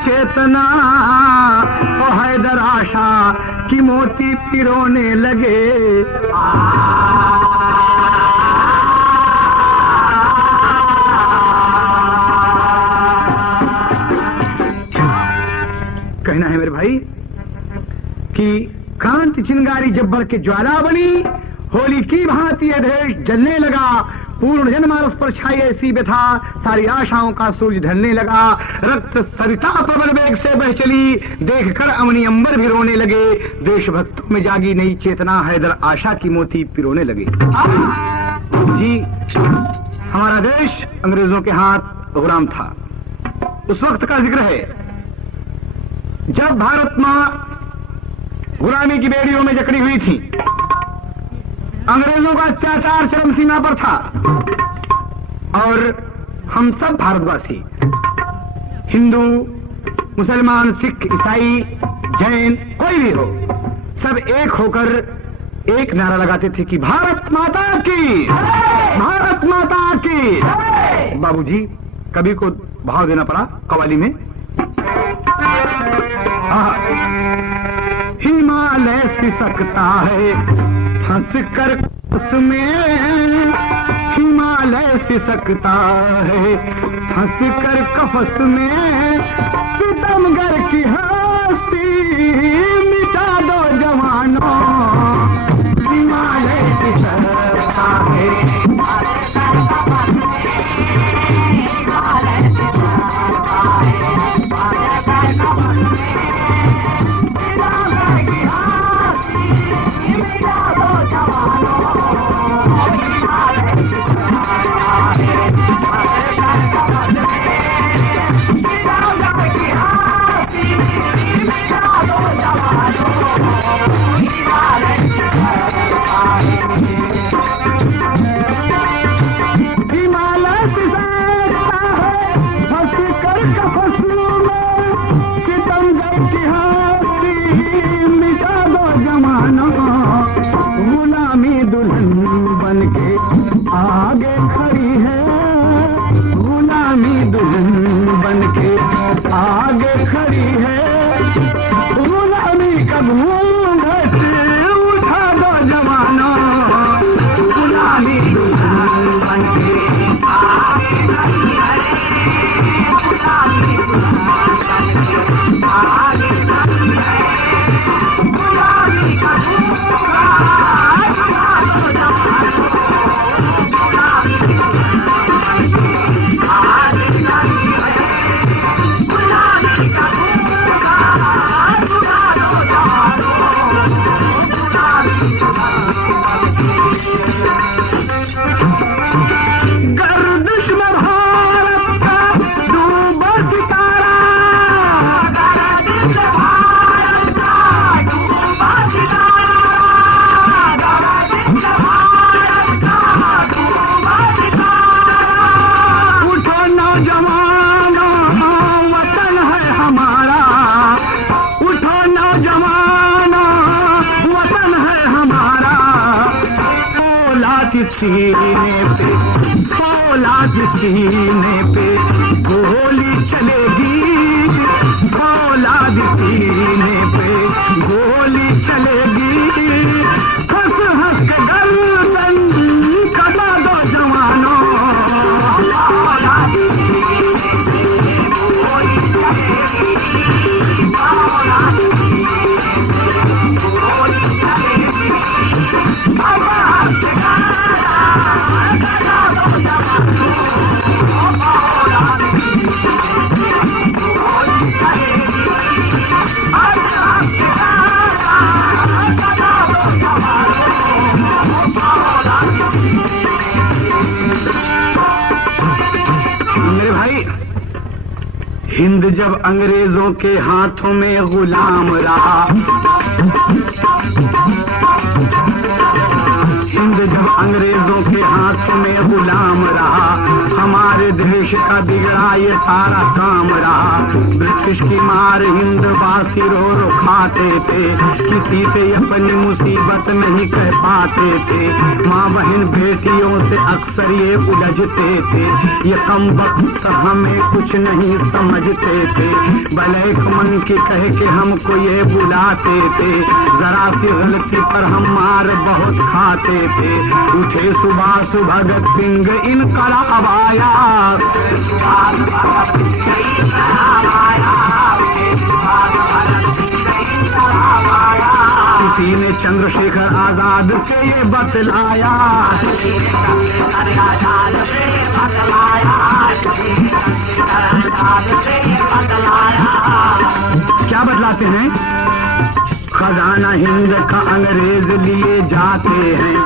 चेतना ओ हैदर आशा की मोती पिरोने लगे। कहना है मेरे भाई कि क्रांति चिंगारी जब्बर के ज्वाला बनी, होली की भांति यह देश जलने लगा, पूर्ण जनमानस पर छाई ऐसी व्यथा, सारी आशाओं का सूरज ढलने लगा, रक्त सरिता प्रबल वेग से बह चली, देखकर अवनी अंबर भी रोने लगे, देशभक्तों में जागी नई चेतना, हैदर आशा की मोती पिरोने लगे। जी, हमारा देश अंग्रेजों के हाथ गुलाम था। उस वक्त का जिक्र है जब भारत मां गुलामी की बेड़ियों में जकड़ी हुई थी, अंग्रेजों का अत्याचार चरम सीमा पर था, और हम सब भारतवासी, हिंदू, मुसलमान, सिख, ईसाई, जैन, कोई भी हो, सब एक होकर एक नारा लगाते थे कि भारत माता की, भारत माता की। बाबूजी, कवि को भाव देना पड़ा कव्वाली में। हिमालय सिसकता है फंस कर उसमें, हिमालय सिसकता है फंस कर कफस में, सितमगर की हस्ती मिटा दो जवानों, हिमालय सिसकता है सीने पे, फौलाद सीने पे गोली चलेगी, फौलाद सीने पे गोली चलेगी, हंस हंस के गर्दन कटा दो जवानों, हिंद जब अंग्रेजों के हाथों में गुलाम रहा, हिंद जब अंग्रेजों के हाथों में गुलाम रहा, हमारे देश का बिगड़ा ये सारा काम रहा। ब्रिटिश की मार हिंद वासी रो रो खाते थे, किसी से अपनी मुसीबत नहीं कह पाते थे, माँ बहन बेटियों से अक्सर ये उलझते थे, ये कम वक्त हमें कुछ नहीं समझते थे, ब्लैक मन की कह के हमको ये बुलाते थे, जरा सी गलती पर हम मार बहुत खाते थे। उठे सुभाष भगत सिंह इनकलाब आया, किसी ने चंद्रशेखर आजाद से ये बतलाया, क्या बतलाते हैं? खजाना हिंद का अंग्रेज लिए जाते हैं,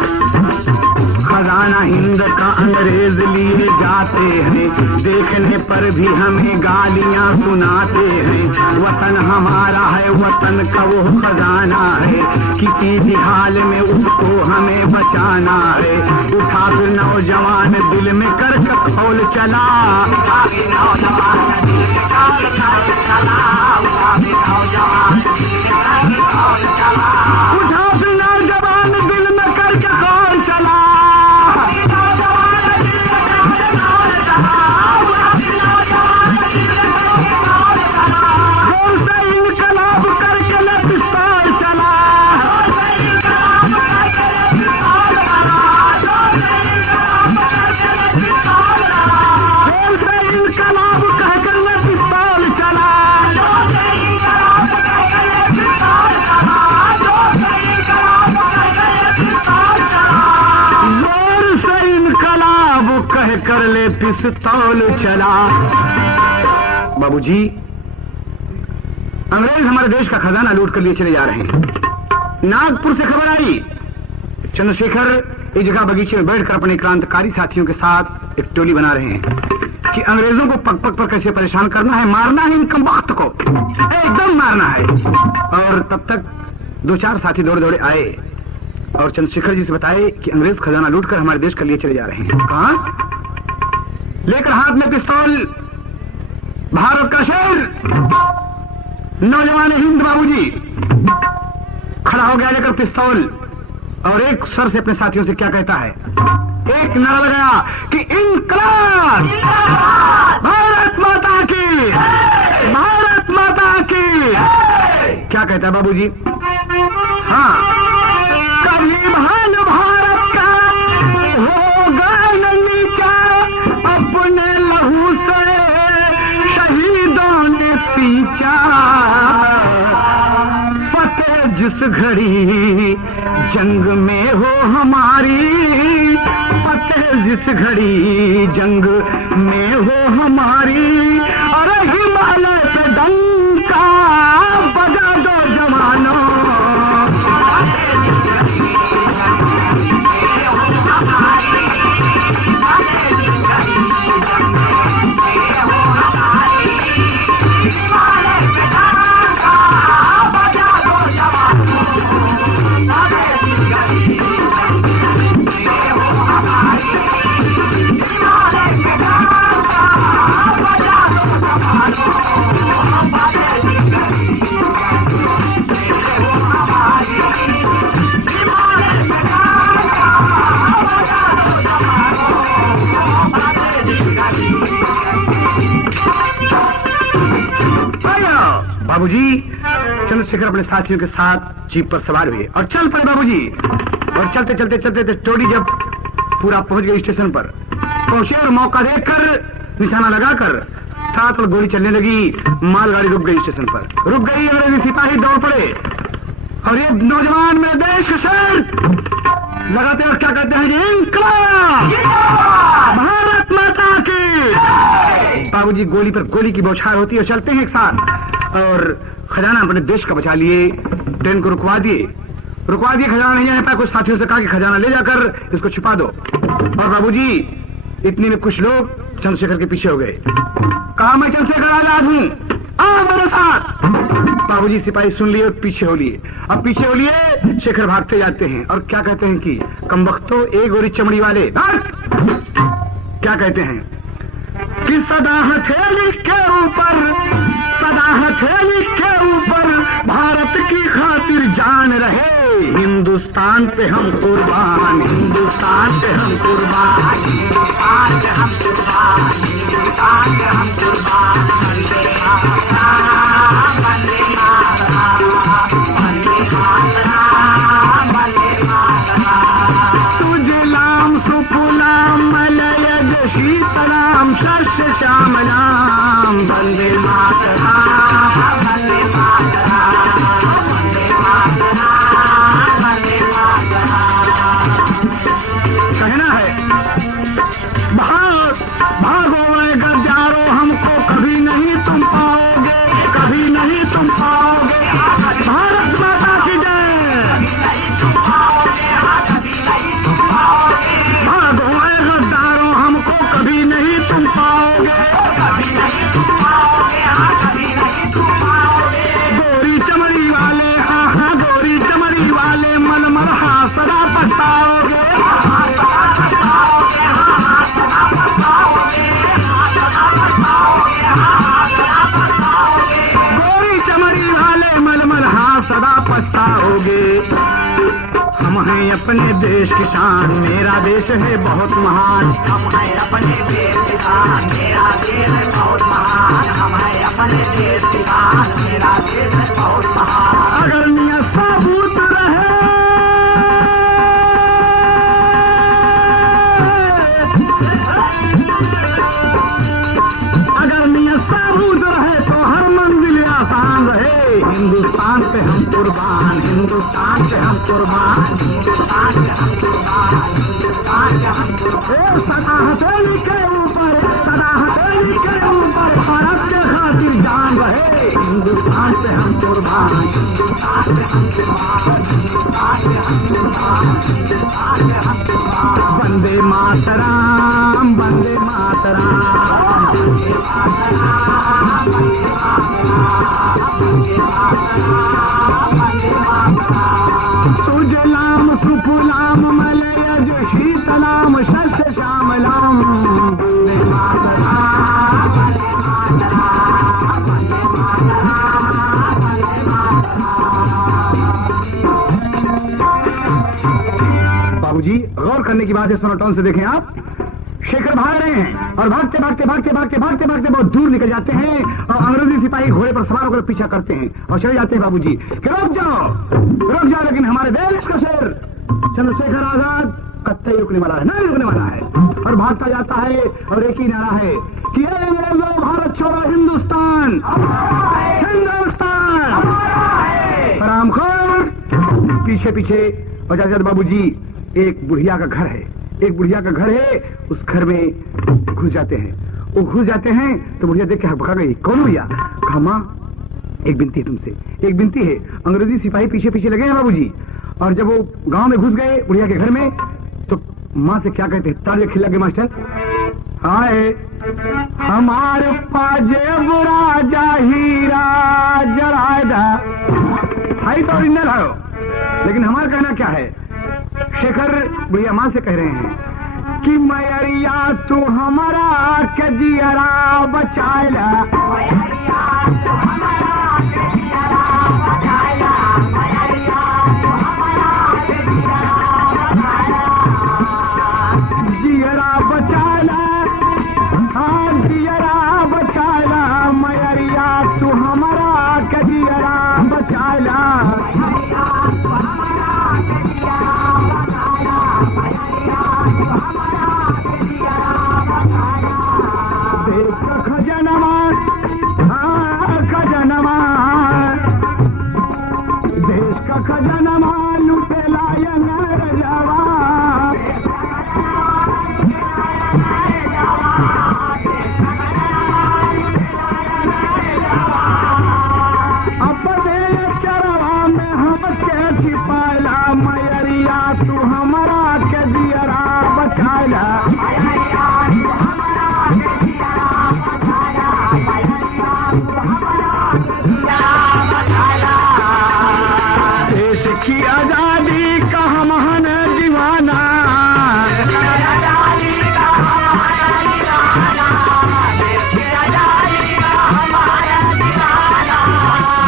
खजाना हिंद का अंग्रेज लिए जाते हैं, देखने पर भी हमें गालियां सुनाते हैं। वतन हमारा है, वतन का वो खजाना है, किसी भी हाल में उसको हमें बचाना है। उठा फिर नौजवान दिल में कर खौल चला, उठा फिर नौजवान दिल में कर खौल चला, इनकलाब करके न पिस्तौल चला, इनकलाब कहकर न पिस्तौल चला, जोर से इनकलाब कहकर ले पिस्तौल चला। बाबूजी, अंग्रेज हमारे देश का खजाना लूट कर लिए चले जा रहे हैं। नागपुर से खबर आई, चंद्रशेखर एक जगह बगीचे में बैठकर अपने क्रांतिकारी साथियों के साथ एक टोली बना रहे हैं कि अंग्रेजों को पग पग पर कैसे परेशान करना है, मारना है इनकम वक्त को, एकदम मारना है। और तब तक दो चार साथी दौड़े दौड़े आए और चंद्रशेखर जी से बताए कि अंग्रेज खजाना लूट कर हमारे देश के लिए चले जा रहे हैं। कहाँ? लेकर हाथ में पिस्तौल, भारत का शेर नौजवान हिंद बाबूजी खड़ा हो गया लेकर पिस्तौल, और एक सर से अपने साथियों से क्या कहता है, एक नारा लगाया कि इनकलाब, भारत माता की, भारत माता की। क्या कहता है बाबूजी? हाँ, कभी भान भारत का होगा न नीचा, अपने लहू से शहीदों ने पीछा, फतेह जिस घड़ी जंग में हो हमारी, फतेह जिस घड़ी जंग में हो हमारी, अरे हिमालय पे डंका बजा दो जवानों, बाबूजी चंद्रशेखर अपने साथियों के साथ जीप पर सवार हुए और चल पड़े बाबूजी। और चलते चलते चलते टोली जब पूरा पहुंच गई स्टेशन पर पहुंचे और मौका देखकर निशाना लगाकर साथ और गोली चलने लगी। मालगाड़ी रुक गई स्टेशन पर, रुक गई। अंग्रेजी सिपाही दौड़ पड़े और ये नौजवान मेरे देश के शेर लगाते और क्या कहते हैं जी, इंकलाब भारत माता की। बाबूजी गोली पर गोली की बौछार होती है और चलते हैं एक साथ और खजाना अपने देश का बचा लिए। ट्रेन को रुकवा दिए खजाना नहीं आया। कुछ साथियों से कहा कि खजाना ले जाकर इसको छुपा दो। और बाबूजी इतने में कुछ लोग चंद्रशेखर के पीछे हो गए। कहा मैं चंद्रशेखर आजाद हूं, आओ मेरे साथ। बाबूजी सिपाही सुन लिए और पीछे हो लिए। अब पीछे हो लिए शेखर भागते जाते हैं और क्या कहते हैं कि कमबख्तो एक गोरी चमड़ी वाले क्या कहते हैं कि सदा हथेली के ऊपर भारत की खातिर जान रहे। हिंदुस्तान पे हम कुर्बान, हिंदुस्तान पे हम कुर्बान, हिंदुस्तान पे हम कुर्बान, हिंदुस्तान पे हम कुर्बान। वंदे मातरम, वंदे मातरम, वंदे मातरम, वंदे मातरम। सुजलाम सुफलाम मलयज शीतलाम शस्य श्यामलाम। वंदे मातरम, वंदे मातरम, वंदे मातरम, वंदे मातरम। कहना है भागो गद्दारो, हमको कभी नहीं तुम पाओगे, कभी नहीं तुम पाओगे। भारत माता की जय। भागो गद्दारो, हमको कभी नहीं तुम पाओगे, कभी नहीं तुम पाओगे, कभी नहीं तुम पाओगे। गोरी चमड़ी वाले, हाँ गोरी चमड़ी वाले मनमर सदा पछताओगे। सदा पछताओगे। हम हैं अपने देश की शान, मेरा देश है बहुत महान। हम हैं अपने देश की शान, मेरा देश है बहुत महान। हम हैं अपने देश की शान, मेरा देश है बहुत महान। अगर नियत साबुत रहे, अगर नियत साबुत रहे तो हर मंजिल आसान रहे। हिंदुस्तान पे हम कुर्बान, हिंदुस्तान पे हम कुर्बान, हिंदुस्तान पे हम कुर्बान, हिंदुस्तान पे हम कुर्बान। सदा हथेली के ऊपर, सदा हथेली के ऊपर भारत के खातिर जान रहे। हिंदुस्तान पे हम कुर्बान, हिंदुस्तान पे हम कुर्बान, हिंदुस्तान पे हम कुर्बान, हिंदुस्तान पे हम कुर्बान। वंदे मातरम, वंदे मातरम, वंदे मातरम, वंदे मातरम। सुजलाम सुफलाम मलयज शीतलाम शस्य श्यामलाम। वंदे मातरम, वंदे मातरम, वंदे मातरम, वंदे मातरम। बाबूजी गौर करने की बात है, सोनाटोन से देखें आप। शेखर भाग रहे हैं और भागते भागते भागते भागते भागते भागते बहुत दूर निकल जाते हैं और अंग्रेजी सिपाही घोड़े पर सवार होकर पीछा करते हैं और चले जाते हैं बाबूजी कि रुक जाओ। लेकिन हमारे देश का शेर चंद्रशेखर आजाद कतई रुकने वाला है, नहीं रुकने वाला है। और भागता जाता है और एक ही नारा है कि भारत छोड़ो हिंदुस्तान, हिंदुस्तान। राम खोर पीछे पीछे और जाते बाबूजी एक बुढ़िया का घर है, एक बुढ़िया का घर है। उस घर में घुस जाते हैं। वो घुस जाते हैं तो बुढ़िया देख के भगा गई। कौन भैया? कहा माँ एक बिनती है तुमसे, एक बिनती है। अंग्रेजी सिपाही पीछे पीछे लगे हैं बाबूजी। और जब वो गांव में घुस गए बुढ़िया के घर में तो माँ से क्या कहते हैं, तालियां खिला के मास्टर, हाय हमारे पाजे बुरा जाहीरा जरायदा। हाई तो ओरिजिनल है, लेकिन हमारा कहना क्या है? शेखर बुढ़िया माँ से कह रहे हैं कि मैरिया तू हमारा कजियरा बचाएला, मैरिया तू हमारा कजियरा बचाएला, मैरिया तू हमारा कजियरा बचाएला, जियरा बचाएला, हाँ जियरा बचाएला, मैरिया तू हमारा कजियरा तू हमारा के दियरा बचाया। देश की आजादी का हम हैं दीवाना,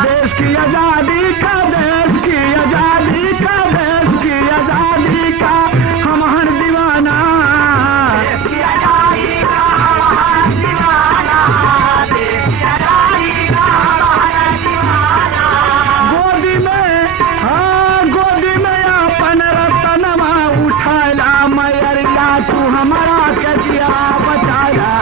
देश की आजादी का, देश की आजादी का, देश की आजादी का हम हर दीवाना। गोदी में, हाँ गोदी में अपन रतनमा उठाया मैया, तू हमारा के दिया बचाया।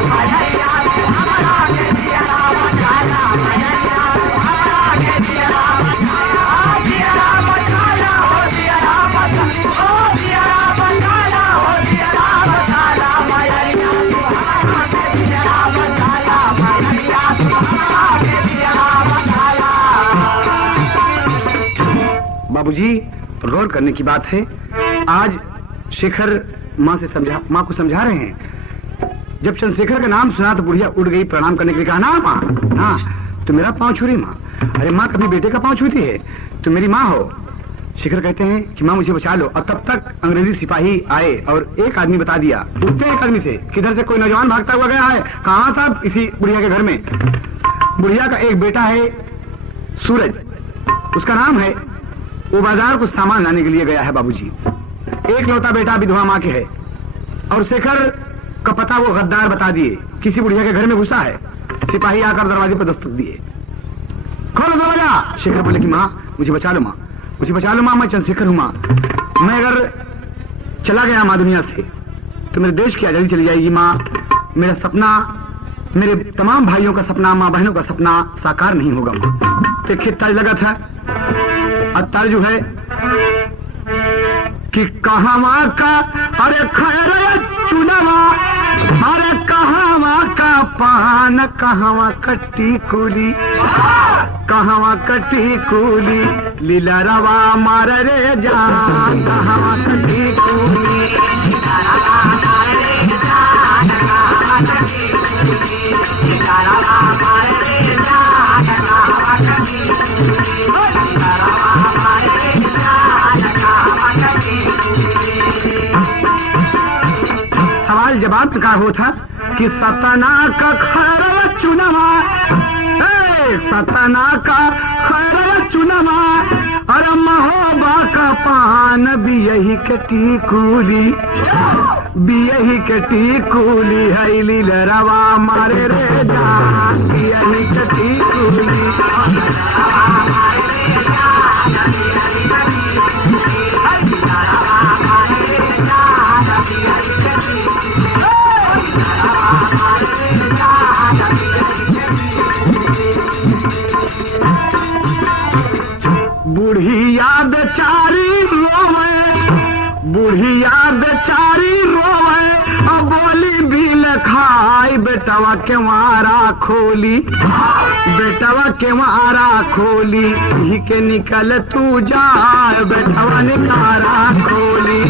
बाबूजी, गौर करने की बात है, आज शेखर माँ को समझा रहे हैं। जब चंद्रशेखर का नाम सुना तो बुढ़िया उड़ गई, प्रणाम करने के लिए कहा ना माँ, हाँ तो मेरा पाँव छू रही माँ। अरे माँ कभी बेटे का पाँव छूती है, तो मेरी माँ हो। शेखर कहते हैं कि माँ मुझे बचा लो। और तब तक अंग्रेजी सिपाही आए और एक आदमी बता दिया, उठते एक आदमी से, किधर से कोई नौजवान भागता हुआ गया है। कहाँ साहब? इसी बुढ़िया के घर में। बुढ़िया का एक बेटा है सूरज, उसका नाम है। वो बाजार कुछ सामान लाने के लिए गया है बाबूजी। एक लौता बेटा विधवा माँ के है। और शेखर का पता वो गद्दार बता दिए, किसी बुढ़िया के घर में घुसा है। सिपाही आकर दरवाजे पर दस्तक दिए, खोलो दरवाजा। शेखर बोले कि माँ मुझे बचा लो, माँ मुझे बचा लो, माँ मैं चंद्रशेखर हूँ। माँ मैं अगर चला गया माँ दुनिया से तो मेरे देश की आजादी चली जाएगी। माँ मेरा सपना, मेरे तमाम भाइयों का सपना, माँ बहनों का सपना साकार नहीं होगा। माँ देखिए तर्ज लगा था, और तर्ज जो है कि कहवा का अरे खैर चुनावा, अरे कहवा का पान, कहवा कट्टी कूली, कहवा कट्टी कूली, लीला रवा मार रे जान, कहवा कट्टी कूली। सवाल जवाब का हो था कि सतना का खैर चुनावा, सतना का खैर चुनावा, अरे महोबा का पान भी यही के टीकूली, भी यही के टीकूली है, लीला रवा मारे रे जान, यही के टीकूली। बुढ़िया बेचारी रोवे, बुढ़िया बेचारी रोवे, अब बोली बिल खाई, बेटवा के मारा खोली, बेटवा के मारा खोली, ही के निकल तू जा, बेटवा निकारा खोली।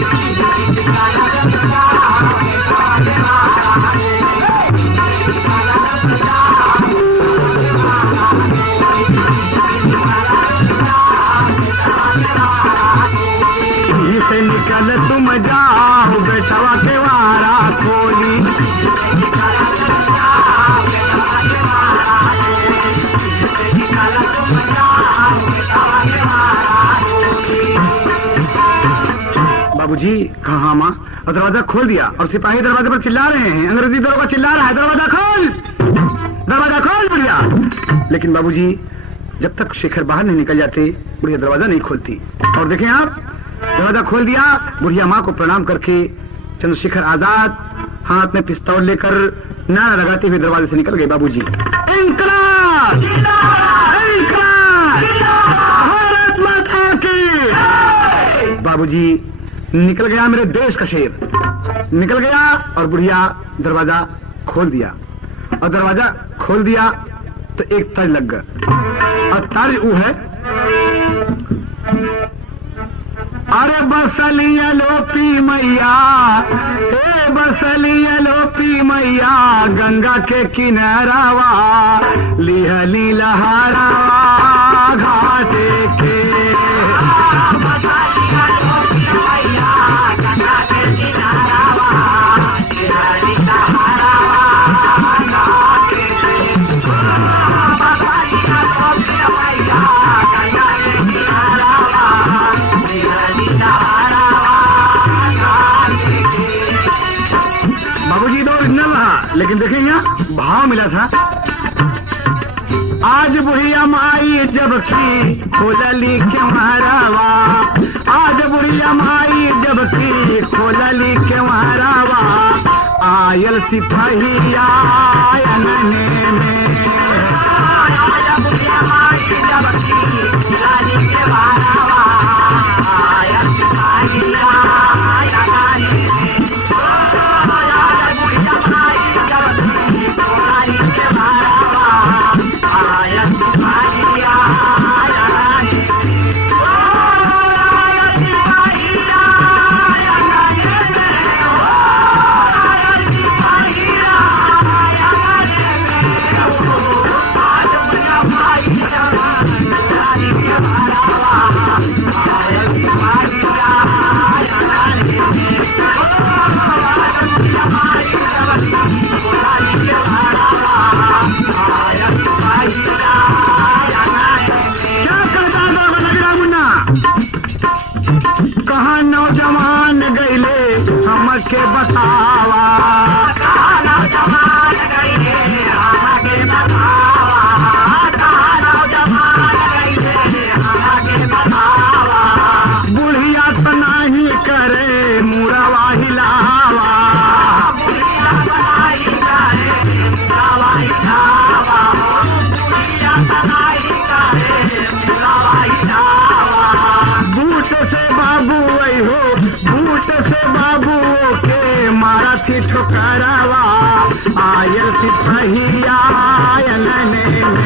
से निकल तुम जाओ, बेटवा के वारा खोली। बाबूजी कहा माँ, और दरवाजा खोल दिया और सिपाही दरवाजे पर चिल्ला रहे हैं, अंग्रेजी दरोगा चिल्ला रहा है, दरवाजा खोल, दरवाजा खोल बुढ़िया। लेकिन बाबूजी जब तक शेखर बाहर नहीं निकल जाते बुढ़िया दरवाजा नहीं खोलती। और देखें आप, दरवाजा खोल दिया, बुढ़िया माँ को प्रणाम करके चंद्रशेखर आजाद हाथ में पिस्तौल लेकर नारा लगाते हुए दरवाजे से निकल गए। बाबूजी इंकलाब, इंकलाब, भारत माता की। बाबूजी निकल गया मेरे देश का शेर, निकल गया और बुढ़िया दरवाजा खोल दिया। और दरवाजा खोल दिया तो एक तर्ज लग गया, और तर्ज वो है अरे बसलिया लोपी मैया, ए बसलिया लोपी मैया, गंगा के किनारावा लिहली लहरावा घाटे के। बसलिया लोपी मैया, गंगा के किनारावा लिहली लहरावा घाटे के। बसलिया लोपी मैया, गंगा के किनारावा लिहली लहरावा घाटे के। बाबूजी तो ओरिजिनल रहा, लेकिन देखें यहाँ भाव मिला था। आज बुढ़िया माई जबकि खोलली के मारावा, आज बुढ़िया माई जबकि खोलली के मारावा, आयल सिपहिया अनने में। आज बुढ़िया माई जबकि खोलली के मारावा, आयल सिपहिया अनने में। कहाँ नौजवान गईले हमके बतावा, कहाँ नौजवान गईले हमके बतावा, कहाँ नौजवान गईले हमके बतावा। बुढ़िया तो नहीं करे मुड़वा हिलावा, बुढ़िया तो नहीं करे मुड़वा हिलावा, बुढ़िया तो नहीं करे मुड़वा हिलावा। बूट से बाबू हो, बूट से बाबू के मारा थी ठोकरावा, आयल सिपहिया अनने में।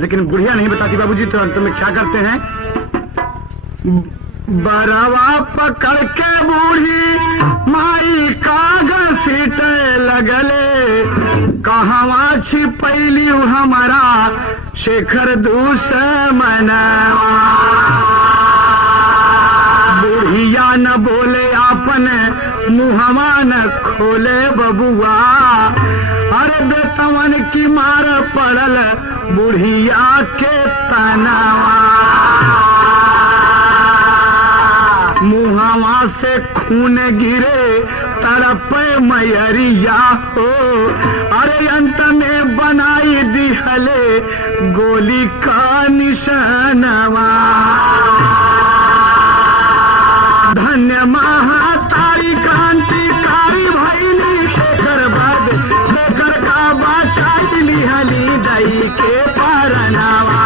लेकिन बुढ़िया नहीं बताती बाबूजी, तो अंत में क्या करते हैं? बरवा पकड़ के बूढ़ी माई कागज सीट लगले, कहवा छिपैली हमारा शेखर दुश्मनवा। बुढ़िया न बोले आपन मुहवा न खोले बबुआ, अरे बेतवन की मार पड़ल बुढ़िया के तनावा। मुहवा से खून गिरे तरफ मैरिया हो, अरे अंत में बनाई दिहले गोली का निशानवा। धन्य महातारी क्रांतिकारी भैली शेखर बद, शेखर का बाचाई लिहली दई के परनावा।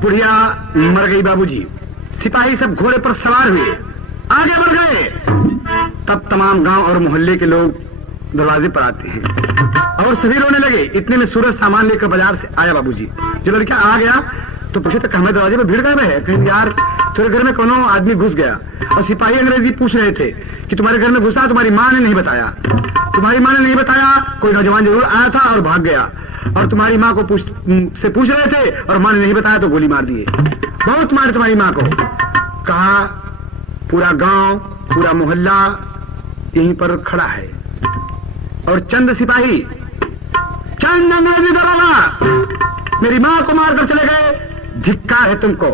बुढ़िया मर गई बाबूजी। सिपाही सब घोड़े पर सवार हुए, आगे बढ़ गए। तब तमाम गांव और मोहल्ले के लोग दरवाजे पर आते हैं और सभी रोने लगे। इतने में सूरज सामान लेकर बाजार से आया बाबूजी। जो लड़का आ गया तो पूछे तो हमें दरवाजे पर भीड़ गए है, कहीं यार तेरे घर में कोनो आदमी घुस गया। और सिपाही अंग्रेजी पूछ रहे थे कि तुम्हारे घर में घुसा, तुम्हारी माँ ने नहीं बताया, तुम्हारी माँ ने नहीं बताया। कोई नौजवान जरूर आया था और भाग गया, और तुम्हारी माँ को पूछ रहे थे और माँ ने नहीं बताया तो गोली मार दिए। बहुत मारे तुम्हारी माँ को। कहा पूरा गांव पूरा मोहल्ला यहीं पर खड़ा है और चंद सिपाही, चंद अंग्रेजी दरोगा मेरी माँ को मारकर चले गए। धिक्कार है तुमको,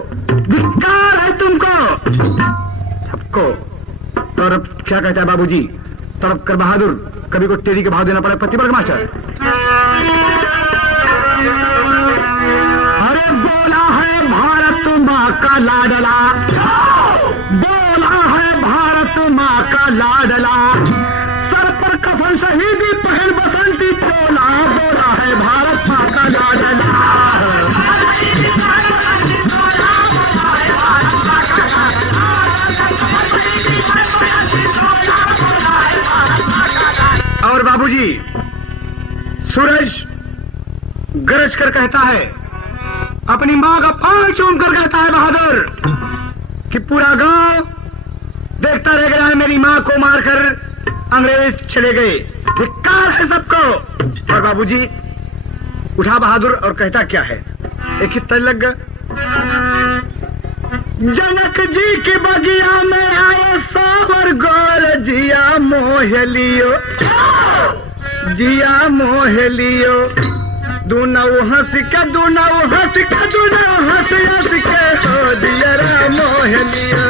धिक्कार है तुमको सबको। और अब क्या कहता है बाबूजी, तड़प कर बहादुर, कभी को टेरी के भाव देना पड़े प्रतिवर्ग मास्टर। अरे बोला है भारत माँ का लाडला, बोला है भारत माँ का लाडला, सर पर कफन शहीदी पहन बसंती चोला, बोला है भारत माँ का लाडला। और बाबूजी सूरज गरज कर कहता है, अपनी माँ का पांव चूम कर कहता है बहादुर कि पूरा गांव देखता रह गया है, मेरी माँ को मारकर अंग्रेज चले गए, धिक्कार है सबको। और बाबूजी उठा बहादुर और कहता क्या है, एक ही तल लग जनक जी के बगिया में आए सावर गोर, जिया मोहलियो, जिया मोहलियो, दुनऊ हंस के दुनऊ हंस के दुनऊ हंस हंस के हो दिया रे मोहलियो।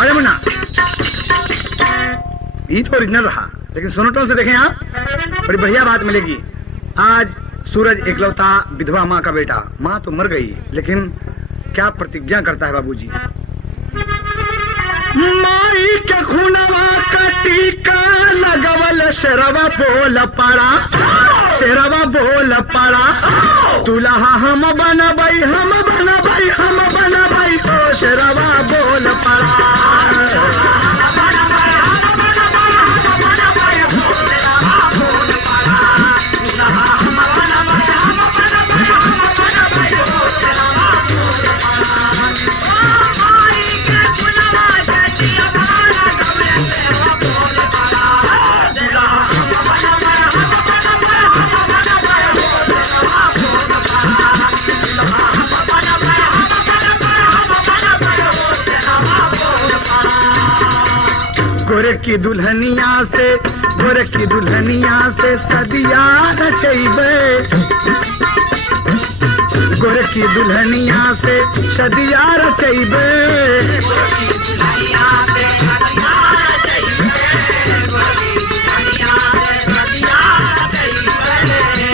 अरे मुन्ना ये तो ओरिजिनल रहा, लेकिन सोनोटों से देखें आप बड़ी बढ़िया बात मिलेगी। आज सूरज इकलौता विधवा माँ का बेटा, माँ तो मर गई लेकिन क्या प्रतिज्ञा करता है बाबूजी। माई के खूनवा का टीका लगवल शेरवा बोल पड़ा, शेरवा बोल पड़ा, दुल्हा हम बनबई हम बनबई हम बनबई, ओ शेरवा बोल पड़ा। गोरे की दुल्हनिया से, गोरे की दुल्हनिया से सदिया रचैबे, गोरे की दुल्हनिया से सदिया रचैबे,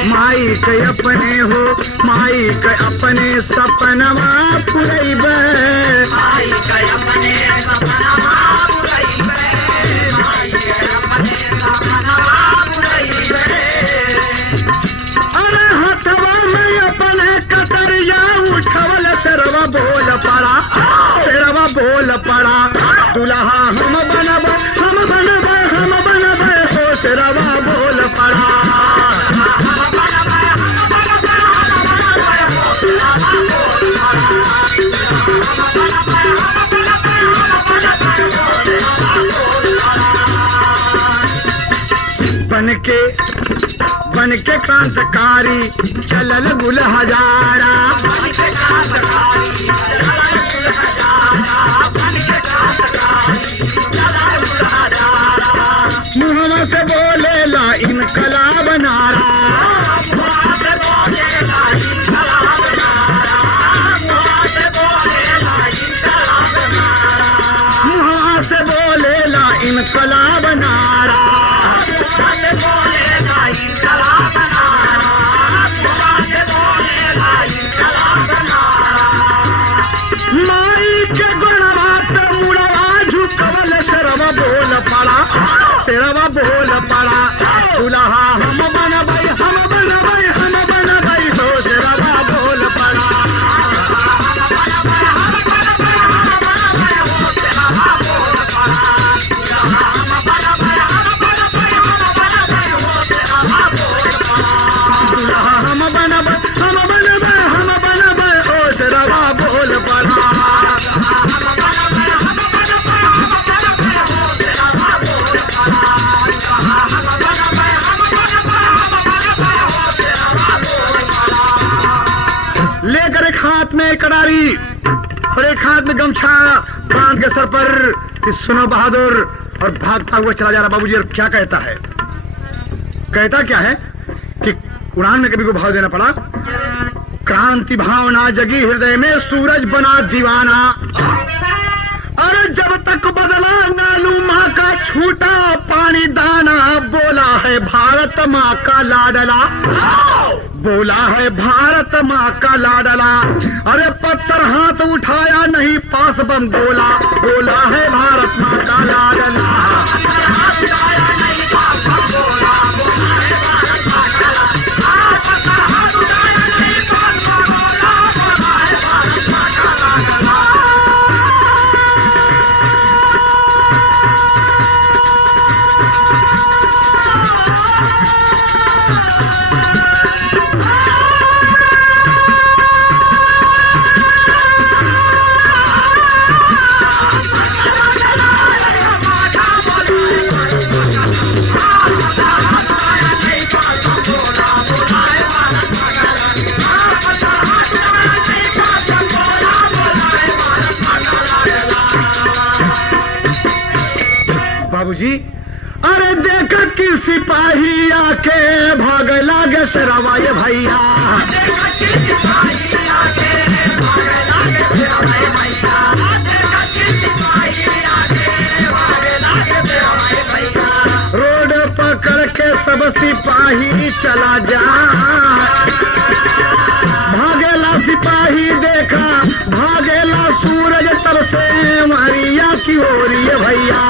माई के अपने हो, माई के अपने सपनवा पुरैबे, माई के अपने सपनवा पुरैबे, माई के अपने सपनवा पुरैबे। अरे हथवा में अपने कतरिया उठवल शेरवा बोल पड़ा, शेरवा बोल पड़ा, दुल्हा हम बनब हम बनब हम बनब, हो शेरवा बोल पड़ा। बन के क्रांतकारी चलल गुल हजारा, मुहम्मद से बोलेला इनकलाब नारा, मुहम्मद से बोलेला इनकलाब नारा, मुहम्मद से बोलेला इनकलाब नारा, मुहम्मद से बोलेला इनकलाब नारा, मुहम्मद से बोलेला इनकलाब नारा, मुहम्मद से बोलेला इनकलाब नारा। माई के गुणवा त मुड़वा झुकवल शेरवा बोल पड़ा, शेरवा बोल पड़ा, हाथ में कटारी और एक हाथ में गमछा बांध के सर पर कि सुनो बहादुर, और भागता हुआ चला जा रहा बाबूजी। और क्या कहता है, कहता क्या है कि उड़ान में कभी को भाव देना पड़ा। क्रांति भावना जगी हृदय में, सूरज बना दीवाना। अरे जब तक बदला नालू माँ का छूटा पानी दाना, बोला है भारत माँ का लाडला, बोला है भारत माँ का लाडला। अरे पत्थर हाथ उठाया नहीं, पास बम गोला, बोला है भारत माँ का लाडला। बाबूजी, अरे देख कि सिपाही आके भाग लागे शराबाए भैया। रोड पकड़ के सब सिपाही चला जा, भागेला सिपाही देखा, भागेला सूरज तब से मारिया की हो रही है भैया।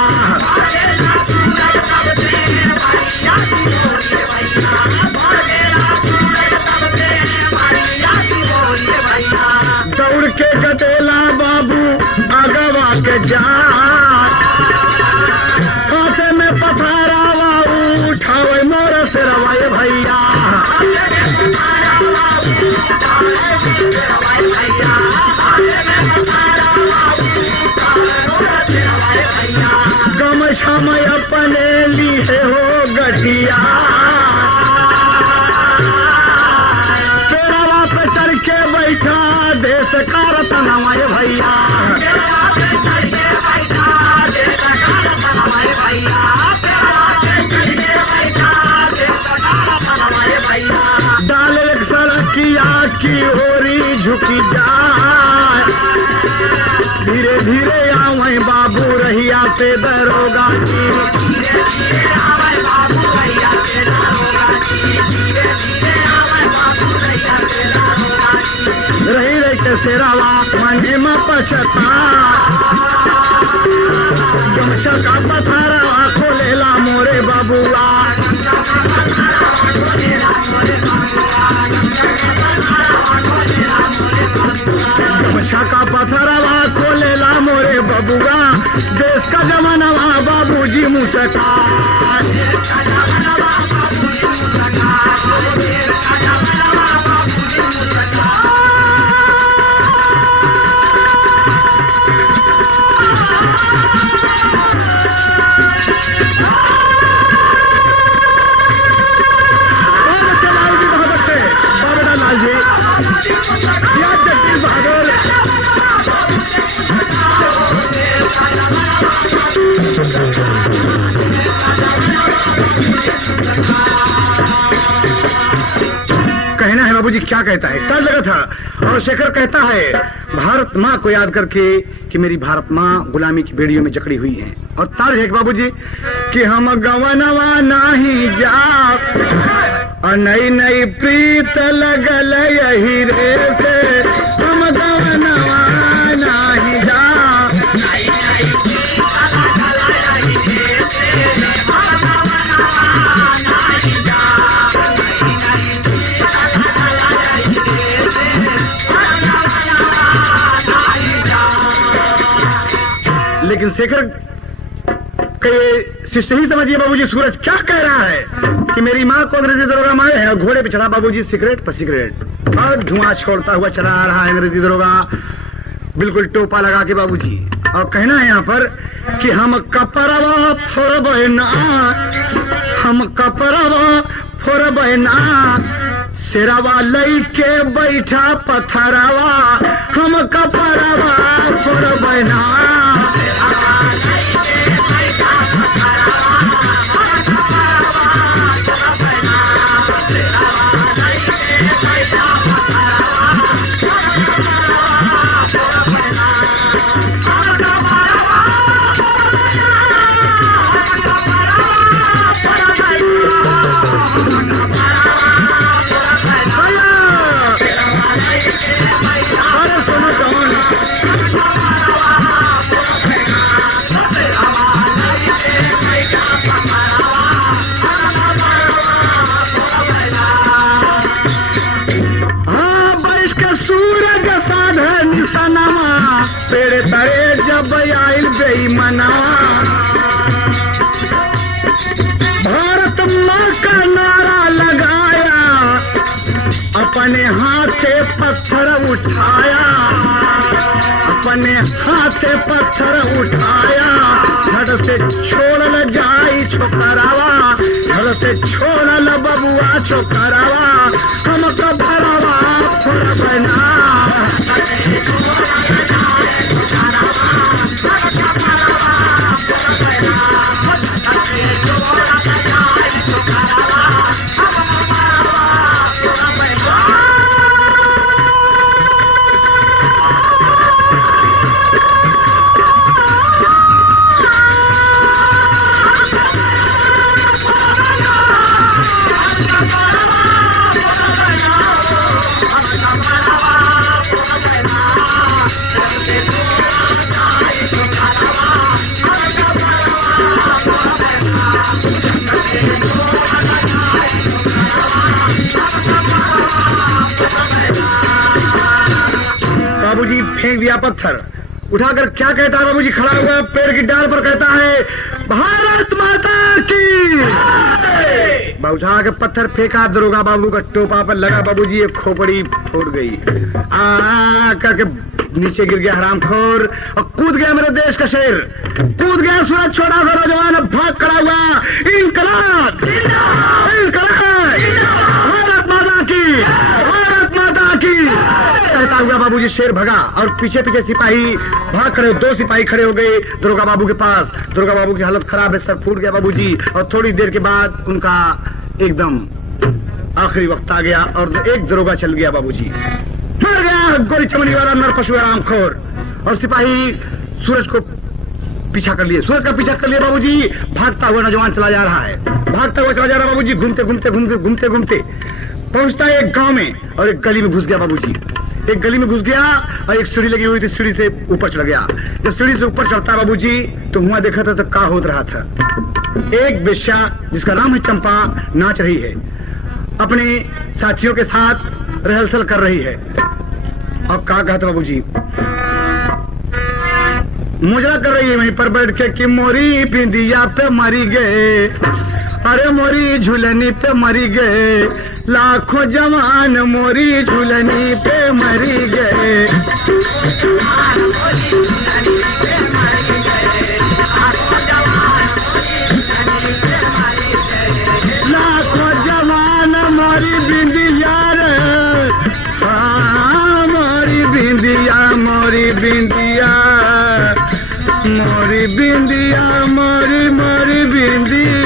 दौड़ के गटेला बाबू अगवा के जा, हाथे में पथारा बाबू उठावे मोर से रवाए भैया। गमछा में अपने लिए हो गठिया, तेरा पे चढ़ के बैठा देश का रतन हमारे भैया। डाल एक सड़किया की ओरी झुकी जाए, धीरे धीरे आवे बाबू रहिया पे दरोगा की। रही रही के सेरावा मने में पछता, गमछा का पथारा खोलेला मोरे बाबुआ। गमछा का पथरावा खोलेला मोरे बबुआ, देश का जमानावा बाबूजी मुसका। कहना है बाबूजी क्या कहता है, क्या लगा था। और शेखर कहता है भारत माँ को याद करके कि मेरी भारत माँ गुलामी की बेड़ियों में जकड़ी हुई है। और तार है बाबूजी कि हम गवनवा नहीं जा, और नई नई प्रीत लगल यही रे से, हम गवनवा नहीं जा। लेकिन शेखर शिष्य ही समझिए बाबूजी सूरज क्या कह रहा है कि मेरी माँ को अंग्रेजी दरोगा मारे है, और घोड़े पे चढ़ा बाबूजी सिगरेट पर सिगरेट और धुआं छोड़ता हुआ चला आ रहा है अंग्रेजी दरोगा, बिल्कुल टोपा लगा के बाबूजी। और कहना है यहाँ पर कि हम कपरवा फोरब ना, हम कपरवा फोरब ना, सिरवा लई के बैठा पत्थरवा हम कपरवा फुर बना। पेड़ तरे जब आयल बेईमानवा भारत माँ का नारा लगाया, अपने हाथे पत्थर उठाया, अपने हाथे पत्थर उठाया। धड़ से छोड़ल जाई छोकरावा, धड़ से छोड़ल बबुआ छोकरावा हम कबरवा फुर बना। बाबूजी फेंक दिया पत्थर, उठाकर क्या कहता है बाबूजी? खड़ा हुआ पेड़ की डाल पर कहता है भारत माता की। उठा के पत्थर फेंका, दरोगा बाबू का टोपा पर लगा, बाबूजी एक खोपड़ी फूट गई। करके नीचे गिर गया हरामखोर और कूद गया मेरे देश का शेर, कूद गया सूरज छोड़ा हुआ नौजवान, अब भाग खड़ा हुआ। इनकलाब भारत माता की, भारत माता की कहता हुआ बाबूजी शेर भगा और पीछे पीछे सिपाही भाग खड़े। 2 सिपाही खड़े हो गए दरोगा बाबू के पास। दरोगा बाबू की हालत खराब है, सर फूट गया बाबूजी, और थोड़ी देर के बाद उनका एकदम आखिरी वक्त आ गया और एक दरोगा चल गया बाबूजी, मर गया गोली चमड़ी वाला नर पशु आरामखोर। और सिपाही सूरज को पीछा कर लिए, सूरज का पीछा कर लिए बाबूजी। भागता हुआ नौजवान चला जा रहा है, भागता हुआ चला जा रहा बाबूजी। घूमते घूमते घूमते घूमते घूमते पहुंचता है एक गांव में और एक गली में घुस गया बाबूजी। एक गली में घुस गया और एक सीढ़ी लगी हुई थी, सीढ़ी से ऊपर चढ़ गया। जब सीढ़ी से ऊपर चढ़ता बाबूजी तो हुआ देखा था तो क्या हो रहा था। एक वेश्या जिसका नाम है चंपा नाच रही है, अपने साथियों के साथ रिहर्सल कर रही है। और क्या कहता बाबूजी, मुजरा कर रही है वहीं पर बैठ के कि मोरी बिंदिया पे मरी गए, अरे मोरी झुलनी पे मरी गए, लाखों जवान मोरी झुलनी पे मरी गए। लाखों जवान मोरी बिंदिया रे, मोरी बिंदिया, मोरी बिंदिया, मोरी बिंदिया, मोरी मोरी बिंदिया,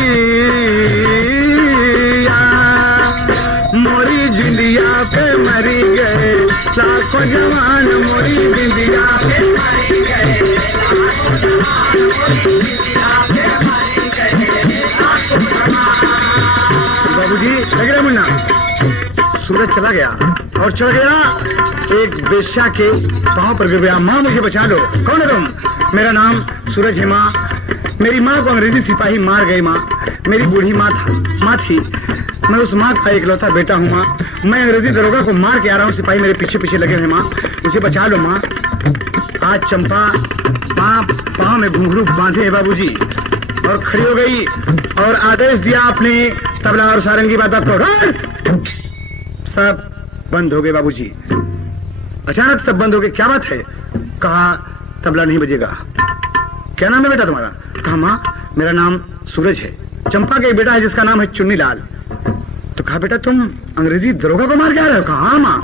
मोरी जिंदिया पे मरी गए, लाखों जवान मोरी बिंदिया पे मरी गए, लाखों जवान मोरी बिंदिया पे मरी गए, लाखों जवान। बाबूजी लग रहा मुन्ना, सूरज चला गया और चढ़ गया एक वेश्या के पांव पर गिर गया। माँ मुझे बचा लो। कौन है तुम? मेरा नाम सूरज है माँ, मेरी माँ को अंग्रेजी सिपाही मार गए माँ, मेरी बूढ़ी माँ थी, मैं उस माँ का इकलौता बेटा हूँ माँ, मैं अंग्रेजी दरोगा को मार के आ रहा हूँ, सिपाही मेरे पीछे पीछे लगे हैं माँ, मुझे बचा लो माँ। आज चंपा पाँव में घुंघरू बांधे है बाबूजी और खड़ी हो गई और आदेश दिया अपने तबला और सारंगी वादक को, सब बंद हो गए बाबूजी। अचानक सब बंद हो गए, क्या बात है? कहा तबला नहीं बजेगा। क्या नाम है बेटा तुम्हारा? कहा माँ मेरा नाम सूरज है, चंपा का एक बेटा है जिसका नाम है चुन्नी लाल। तो कहा बेटा तुम अंग्रेजी दरोगा को मार के आ रहे हो? कहा हाँ माँ,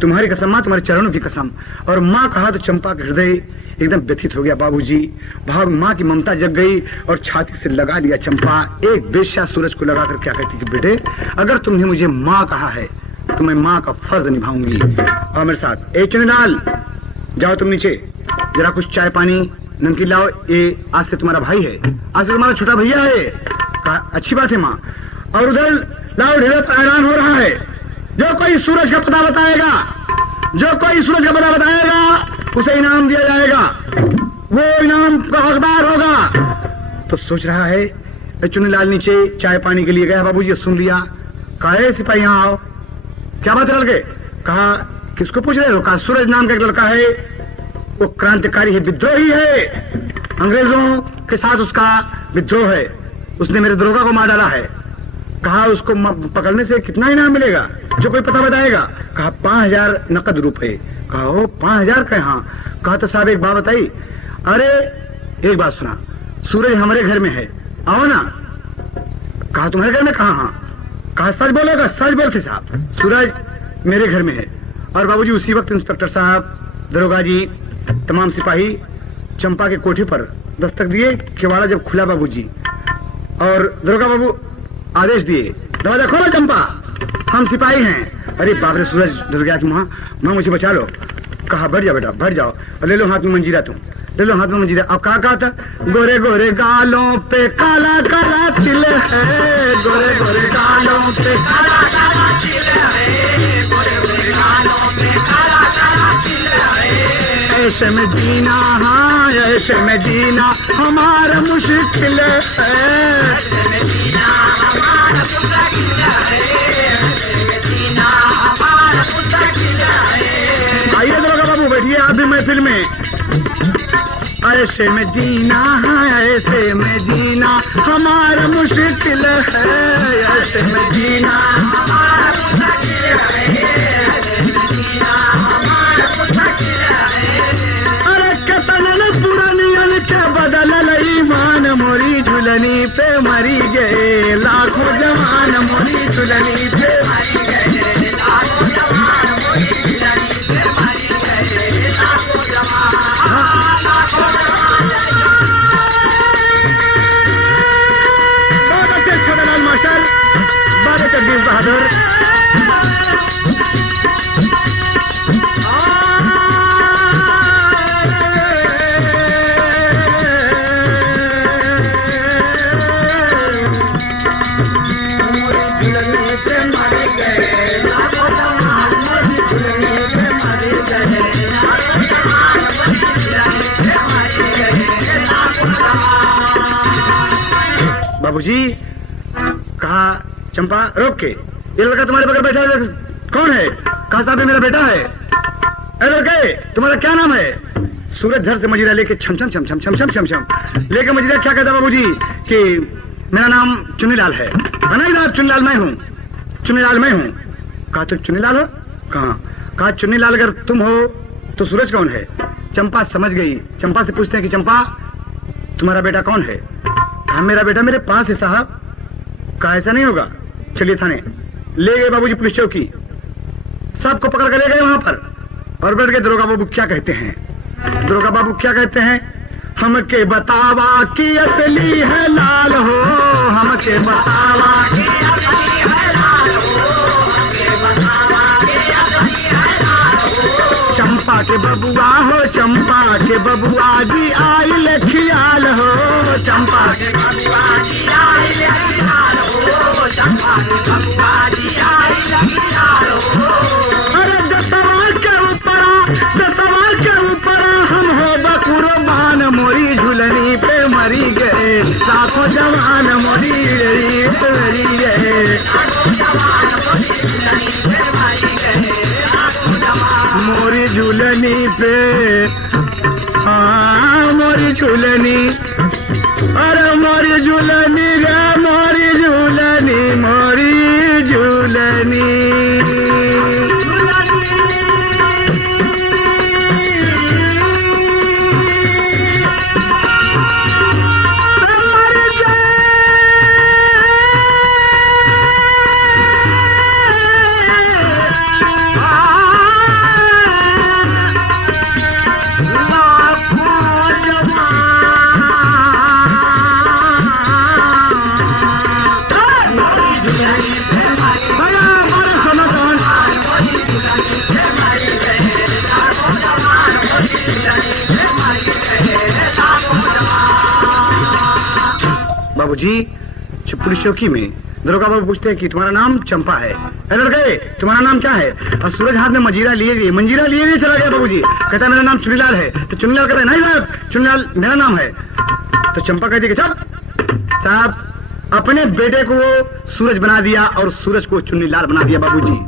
तुम्हारी कसम माँ, तुम्हारे चरणों की कसम। और माँ कहा तो चंपा का हृदय एकदम व्यथित हो गया। बाबूजी, भाव माँ की ममता जग गई और छाती से लगा लिया। चंपा एक बेश्या सूरज को लगाकर क्या कहती कि बेटे, अगर तुमने मुझे माँ कहा है तो मैं माँ का फर्ज निभाऊंगी। और मेरे साथ ए चुनीलाल, जाओ तुम नीचे, जरा कुछ चाय पानी नमकीन लाओ। ये आज से तुम्हारा भाई है, आज से तुम्हारा छोटा भैया है। कहा अच्छी बात है माँ। और उधर लाओ, ढेर हैरान हो रहा है। जो कोई सूरज का पता बताएगा, जो कोई सूरज का पता बताएगा उसे इनाम दिया जाएगा, वो इनाम का हकदार होगा। तो सोच रहा है चुनीलाल नीचे चाय पानी के लिए गया। बाबूजी सुन लिया। कहा सिपाही यहाँ आओ, क्या बात है लड़के? कहा किसको पूछ रहे हो? कहा सूरज नाम का एक लड़का है, वो क्रांतिकारी है, विद्रोही है, अंग्रेजों के साथ उसका विद्रोह है, उसने मेरे दरोगा को मार डाला है। कहा उसको पकड़ने से कितना इनाम मिलेगा? जो कोई पता बताएगा। कहा 5000 नकद रुपए। कहा ओ 5000 का? हाँ। कहा तो साहब एक बात बताई। अरे एक बात सुना, सूरज हमारे घर में है, आओ ना। कहा तुम्हारे घर में? कहा हाँ। कहा सच बोलेगा? सच बोलते साहब, सूरज मेरे घर में है। और बाबूजी उसी वक्त इंस्पेक्टर साहब, दरोगा जी, तमाम सिपाही चंपा के कोठे पर दस्तक दिए। किवाड़ा जब खुला बाबूजी, और दरोगा बाबू आदेश दिए, दरवाजा खोलो चंपा, हम सिपाही हैं। अरे बाप रे, सूरज डर गया कि माँ मुझे बचा लो। कहा बैठ जाओ बेटा, बैठ जाओ, और ले लो हाथ में मंजीरा, तुम ले लो हाथ में मंजीरा। अब कहा था, गोरे गोरे गालों पे काला काला तिल है, गोरे गोरे गालों पे काला काला तिल है, गोरे गोरे गालों पे काला काला तिल है। ऐसे में जीना, हाँ ऐसे में जीना हमारा मुश्किल है, ऐसे में जीना हमारा मुश्किल है, ऐसे में जीना हमारा मुश्किल है। आइए दरोगा बाबू बैठिए आप भी महफिल में। ऐसे में जीना, हाँ ऐसे में जीना हमारा मुश्किल है, ऐसे में जीना हमारा मुश्किल है, ऐसे में जीना हमारा मुश्किल है। अरे कतन पुरानियन के बदल ईमान, मोरी झुलनी पे मरी गए लाखों जवान, मोरी झुलनी पे मरी गए लाखों जवान, मोरी झुलनी पे मरी गए लाखों जवान, लाखों जवान। बहुत अच्छे छोटालाल मास्टर, बहुत अच्छे बीर बहादुर। बाबूजी, कहा चंपा रोक के, ये लड़का तुम्हारे बगल बैठा है कौन है? कहा साहब मेरा बेटा है। अरे लड़के तुम्हारा क्या नाम है? सूरज धर से मजीरा लेके छम छम छम छम छम छम छम छम लेके मजीरा क्या कहता बाबूजी कि मेरा नाम चुनीलाल है। नहीं साहब चुनीलाल मैं हूँ, चुनीलाल मैं हूँ। कहा तो चुनीलाल हो? कहा चुनीलाल अगर तुम हो तो सूरज कौन है? चंपा समझ गई। चंपा से पूछते हैं कि चंपा तुम्हारा बेटा कौन है? कहा मेरा बेटा मेरे पास है साहब। कहा ऐसा नहीं होगा, चलिए थाने। ले गए बाबूजी पुलिस चौकी, सबको पकड़ कर ले गए वहां पर। और बैठ के दरोगा बाबू क्या कहते हैं? दरोगा बाबू क्या कहते हैं? हमके बतावा कि असली है लाल हो, हमके बतावा कि असली है लाल हो, हमके बतावा कि असली है लाल हो। चंपा के बबुआ हो, चंपा के बबुआ जी आई लखियाल हो, चंपा के बबुआ जी आई लखियाल हो, चंपा के बबुआ जी आई लखियाल हो। अरे दसवार के ऊपर हम हो बकुरबान, मोरी झुलनी पे मरी गए लाखों जवान, मोरी पे मरी गए लाखों जवान, मोरी झुलनी पे, हाँ मोरी झुलनी, अरे मोरी झुलनी गे, मोरी झुलनी, मोरी झुलनी। बाबूजी पुलिस चौकी में दरोगा बाबू पूछते हैं कि तुम्हारा नाम चंपा है। लड़के तुम्हारा नाम क्या है? और सूरज हाथ में मंजीरा लिए चला गया बाबूजी। कहता है मेरा नाम चुन्नीलाल है। तो चुन्नीलाल कहता है नहीं साहब चुन्नीलाल मेरा नाम है। तो चंपा कहती है कि साहब अपने बेटे को सूरज बना दिया और सूरज को चुन्नीलाल बना दिया बाबूजी।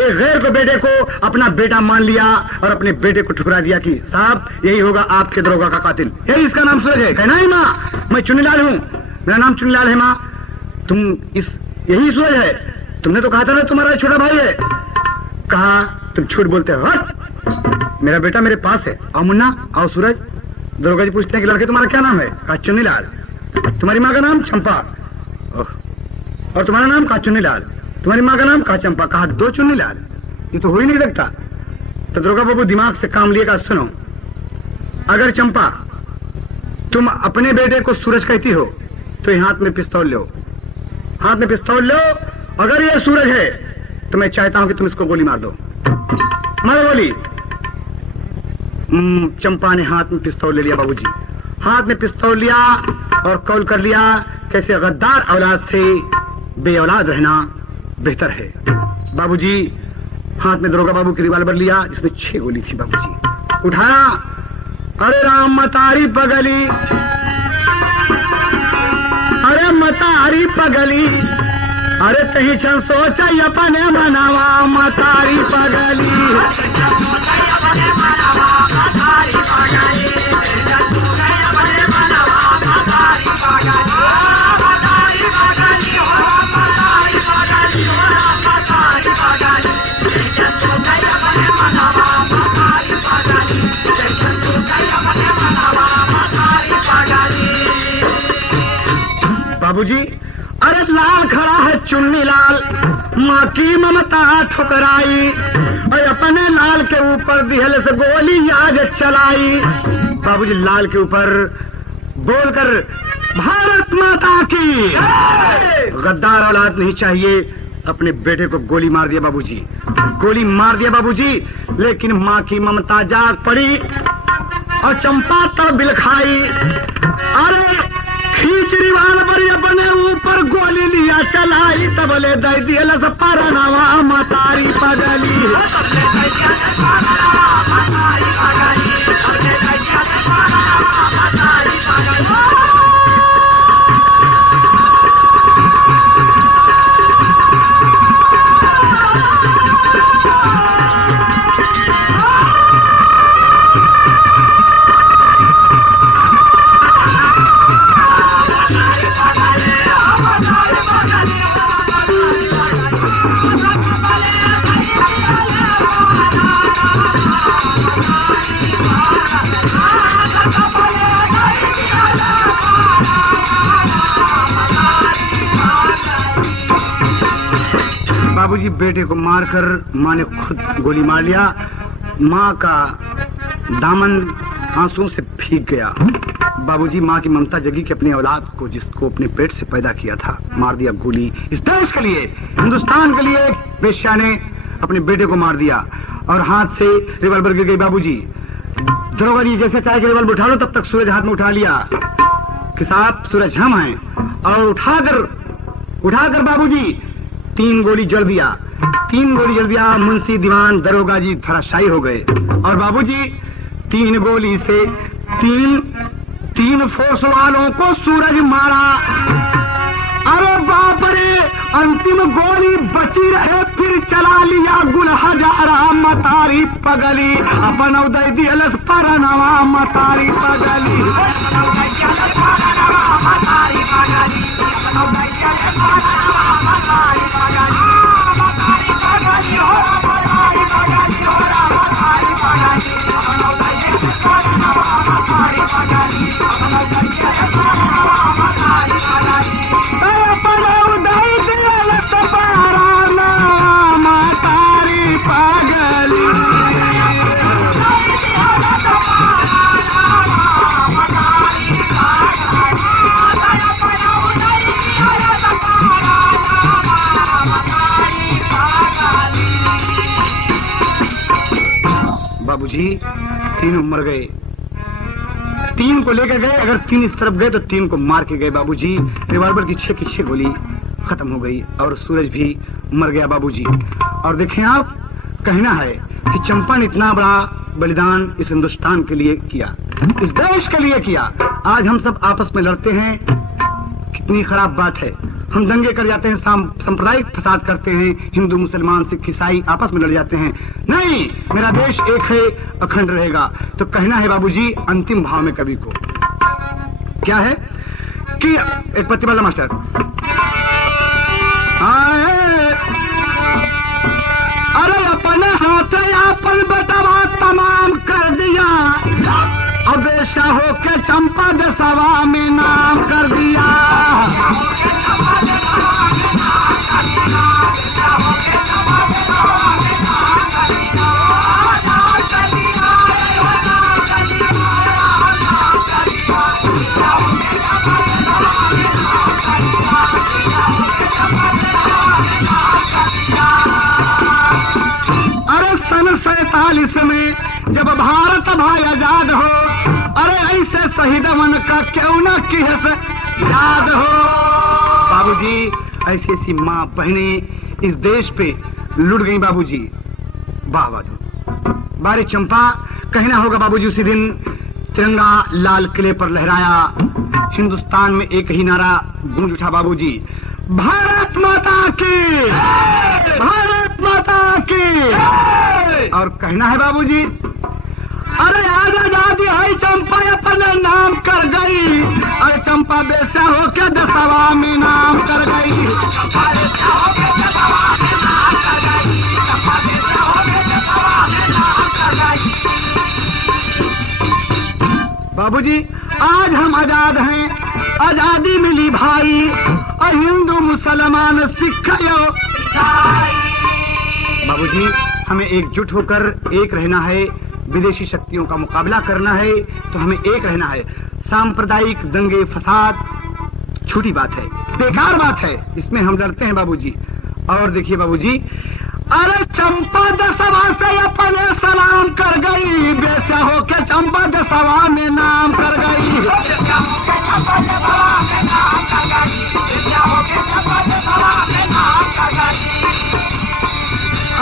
एक गैर को बेटे को अपना बेटा मान लिया और अपने बेटे को ठुकरा दिया कि साहब यही होगा आपके दरोगा का कातिल, यही इसका नाम सूरज है। कहना ही माँ मैं चुन्नीलाल हूँ, मेरा नाम चुन्नीलाल है माँ, तुम यही सूरज है, तुमने तो कहा था ना तुम्हारा छोटा भाई है। कहा तुम झूठ बोलते हो, मेरा बेटा मेरे पास है, आओ मुन्ना आओ सूरज। दरोगा जी पूछते हैं कि लड़के तुम्हारा क्या नाम है? कहा चुन्नीलाल। तुम्हारी माँ का नाम चंपा और तुम्हारा नाम? कहा चुन्नीलाल। तुम्हारी माँ का नाम? कहा चंपा। कहा दो चुन्नीलाल, ये तो हो ही नहीं सकता। तो दरोगा बाबू दिमाग से काम लिएगा, सुनो अगर चंपा तुम अपने बेटे को सूरज कहती हो तो हाथ में पिस्तौल लो, हाथ में पिस्तौल लो। अगर ये सूरज है तो मैं चाहता हूं कि तुम इसको गोली मार दो, मारो गोली। चंपा ने हाथ में पिस्तौल ले लिया बाबूजी, हाथ में पिस्तौल लिया और कौल कर लिया कैसे गद्दार औलाद से बे औलाद रहना बेहतर है। बाबूजी हाथ में दरोगा बाबू की रिवाल्वर लिया जिसमें 6 गोली थी बाबूजी, उठाया। अरे राम मतारी पगली, अरे मतारी पगली, अरे कहीं छन सोचा अपने मनावा मतारी पगली। बाबूजी अरे लाल खड़ा है चुन्नी लाल, माँ की ममता ठुकराई और अपने लाल के ऊपर दिहल से गोली आज चलाई। बाबूजी लाल के ऊपर बोलकर भारत माता की, गद्दार औलाद नहीं चाहिए, अपने बेटे को गोली मार दिया बाबूजी, गोली मार दिया बाबूजी। लेकिन माँ की ममता जाग पड़ी और चंपा तब बिल खाई। अरे खींच रिवाल्वर अपने ऊपर गोली लिया चलाई, तबले दे दिया परनावा मतारी पगली। बाबूजी बेटे को मारकर माँ ने खुद गोली मार लिया। माँ का दामन आंसुओं से भीग गया। बाबूजी माँ की ममता जगी कि अपनी औलाद को जिसको अपने पेट से पैदा किया था मार दिया गोली। इस देश के लिए, हिंदुस्तान के लिए वेश्या ने अपने बेटे को मार दिया और हाथ से रिवॉल्वर गिर गई। बाबूजी दरोगा जी जैसे चाहे कि रिवॉल्वर उठा लो, तब तक सूरज हाथ में उठा लिया कि साहब सूरज हम हैं, और उठाकर बाबूजी 3 गोली जड़ दिया, 3 गोली जड़ दिया। मुंशी दीवान दरोगा जी धराशायी हो गए और बाबूजी 3 गोली से तीन फोर्स वालों को सूरज मारा। अरे बाप रे, अंतिम गोली बची रहे फिर चला लिया गुल हजारा मतारी पगली। अपन उदय दियलस परनवा मतारी पगली। बाबूजी तीनों मर गए, तीन को लेकर गए, अगर तीन इस तरफ गए तो तीन को मार के गए बाबूजी। रिवॉल्वर की 6 की 6 गोली खत्म हो गई और सूरज भी मर गया बाबूजी। और देखें आप, कहना है कि चंपा ने इतना बड़ा बलिदान इस हिंदुस्तान के लिए किया, इस देश के लिए किया। आज हम सब आपस में लड़ते हैं, कितनी खराब बात है। हम दंगे कर जाते हैं, सांप्रदायिक फसाद करते हैं, हिंदू मुसलमान सिख ईसाई आपस में लड़ जाते हैं। नहीं, मेरा देश एक है, अखंड रहेगा। तो कहना है बाबूजी अंतिम भाव में कवि को क्या है कि एक प्रतिबल मास्टर अरे अपने हाथ अपन बटवा तमाम कर दिया, अब बेशा होके चंपा दसवा में नाम कर दिया। अरे सन 47 में जब भारत भाई आजाद हो, अरे ऐसे शहीदवन का क्यों न किस याद हो। बाबूजी ऐसी ऐसी माँ बहनें इस देश पे लुट गई बाबूजी। वाह वाह बारी चंपा। कहना होगा बाबूजी उसी दिन तिरंगा लाल किले पर लहराया, हिंदुस्तान में एक ही नारा गूंज उठा बाबूजी, भारत माता की, भारत माता की। और कहना है बाबूजी अरे आज आजादी है चंपा अपने नाम कर गई, अरे चंपा बेचा होके दसवा में नाम कर गई। बाबूजी आज हम आजाद हैं, आजादी मिली भाई, और हिंदू मुसलमान सिख बाबूजी हमें एकजुट होकर एक रहना है, विदेशी शक्तियों का मुकाबला करना है तो हमें एक रहना है। सांप्रदायिक दंगे फसाद छोटी बात है, बेकार बात है, इसमें हम लड़ते हैं बाबूजी। और देखिए बाबूजी, अरे चंपा दसवा से अपने सलाम कर गई, बेचा होके चंपा दसवा में नाम कर गई।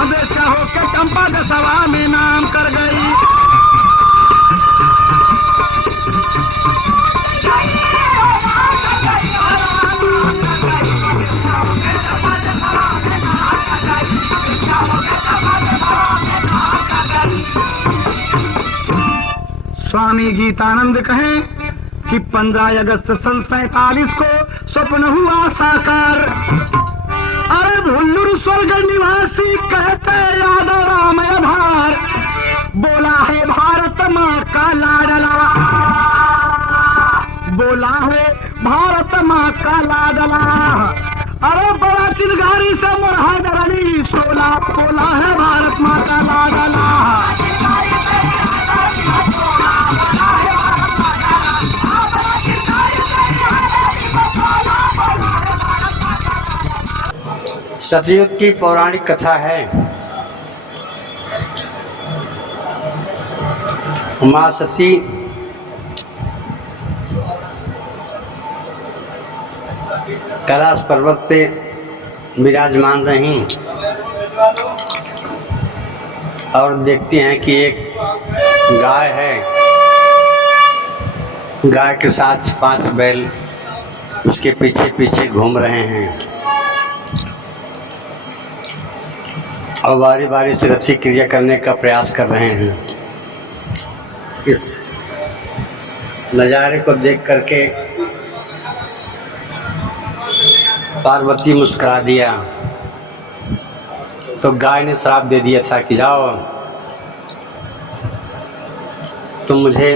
बेचा होके चंपा दसवा में नाम कर गई। स्वामी गीतानंद कहें कि 15 अगस्त सन 47 को स्वप्न हुआ साकार। अरे भुल्लुर स्वर्ग निवासी कहते याद राम भार, बोला है भारत माँ का लाडला, बोला है भारत माँ का लाडला। अरे बड़ा चिनगारी से हैदर अली शोला, बोला है भारत माँ का लाडला। सतयुग की पौराणिक कथा है। माँ सती कैलाश पर्वत पे विराजमान रहीं और देखती हैं कि एक गाय है, गाय के साथ 5 बैल उसके पीछे पीछे घूम रहे हैं और बारी बारी से रस्सी क्रिया करने का प्रयास कर रहे हैं। इस नज़ारे को देख करके पार्वती मुस्कुरा दिया तो गाय ने श्राप दे दिया था कि जाओ तुम मुझे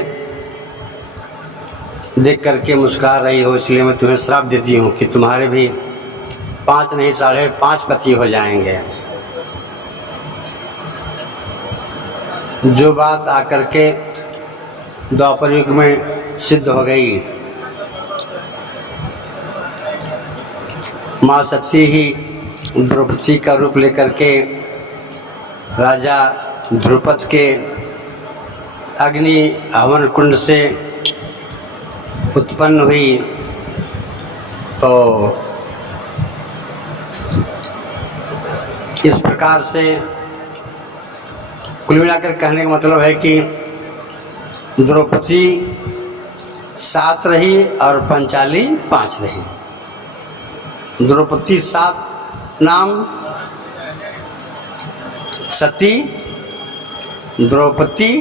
देख करके मुस्कुरा रही हो, इसलिए मैं तुम्हें श्राप देती हूँ कि तुम्हारे भी 5 नहीं 5.5 पति हो जाएंगे। जो बात आकर के द्वापर युग में सिद्ध हो गई। माँ सती ही द्रौपदी का रूप लेकर के राजा ध्रुपद के अग्नि हवन कुंड से उत्पन्न हुई। तो इस प्रकार से कुल मिलाकर कहने का मतलब है कि द्रौपदी 7 रही और पंचाली 5 रही। द्रौपदी 7 नाम, सती, द्रौपदी,